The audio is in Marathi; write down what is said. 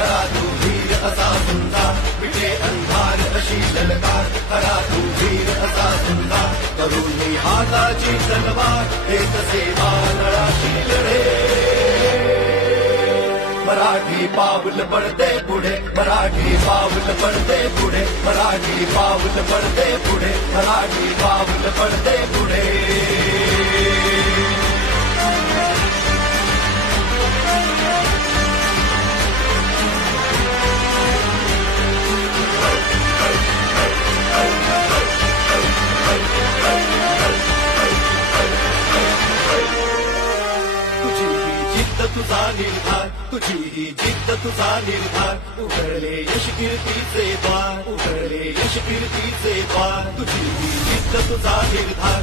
खरा तू वीर असा सुंदा विटे अंधार अशी ललकार खरा तू वीर असा सुंदा करुणी हाताची तलवार हेच सेवा नळाशी लढे मराठी पाऊल पडते पुढे मराठी पाऊल पडते पुढे मराठी पाऊल पडते पुढे मराठी पाऊल पडते पुढे तुझा निर्धार तुझी ही जिद्द तुझा निर्धार उघडले यश कीर्तीचे द्वार उघडले यश कीर्तीचे द्वार तुझी ही जिद्द तुझा निर्धार